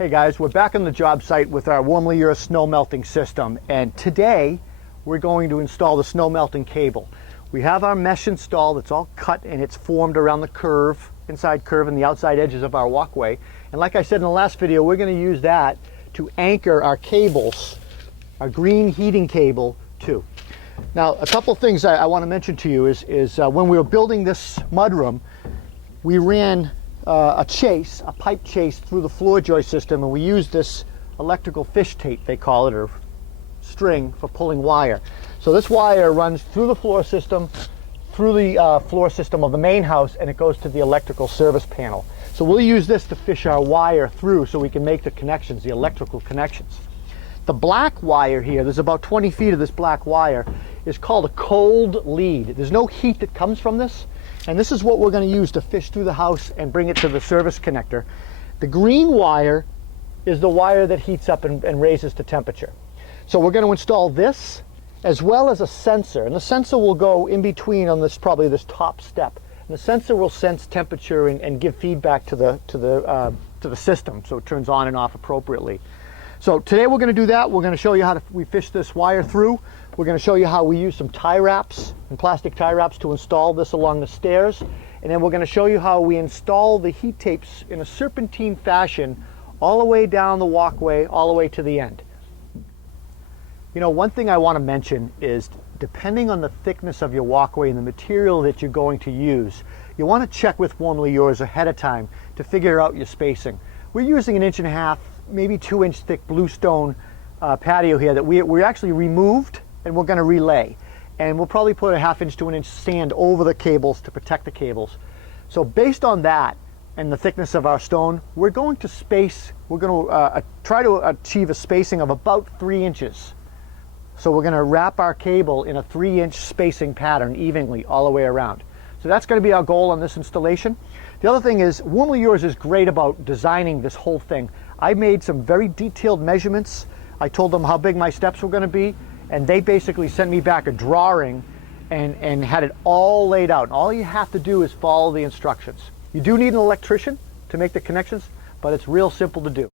Hey guys, we're back on the job site with our WarmlyYours snow melting system, and today we're going to install the snow melting cable. We have our mesh installed. It's all cut and it's formed around the curve, inside curve and the outside edges of our walkway. And like I said in the last video, we're going to use that to anchor our cables, our green heating cable too. Now, a couple things I want to mention to you is when we were building this mudroom, we ran a pipe chase through the floor joist system, and we used this electrical fish tape, they call it, or string for pulling wire. So this wire runs through the floor system, through the floor system of the main house, and it goes to the electrical service panel. So we'll use this to fish our wire through so we can make the connections, the electrical connections. The black wire here, there's about 20 feet of this black wire, is called a cold lead. There's no heat that comes from this. And this is what we're going to use to fish through the house and bring it to the service connector. The green wire is the wire that heats up and raises the temperature. So we're going to install this as well as a sensor. And the sensor will go in between on this, probably this top step. And the sensor will sense temperature and give feedback to the system, so it turns on and off appropriately. So today we're going to do that. We're going to show you how we fish this wire through. We're going to show you how we use some tie wraps and plastic tie wraps to install this along the stairs. And then we're going to show you how we install the heat tapes in a serpentine fashion all the way down the walkway, all the way to the end. You know, one thing I want to mention is, depending on the thickness of your walkway and the material that you're going to use, you want to check with WarmlyYours ahead of time to figure out your spacing. We're using an 1.5 inch, maybe 2 inch thick bluestone patio here that we actually removed, and we're going to relay. And we'll probably put a 1/2 inch to 1 inch sand over the cables to protect the cables. So based on that and the thickness of our stone, we're going to try to achieve a spacing of about 3 inches. So we're going to wrap our cable in a 3-inch spacing pattern evenly all the way around. So that's going to be our goal on this installation. The other thing is, WarmlyYours is great about designing this whole thing. I made some very detailed measurements. I told them how big my steps were going to be, and they basically sent me back a drawing and had it all laid out. And all you have to do is follow the instructions. You do need an electrician to make the connections, but it's real simple to do.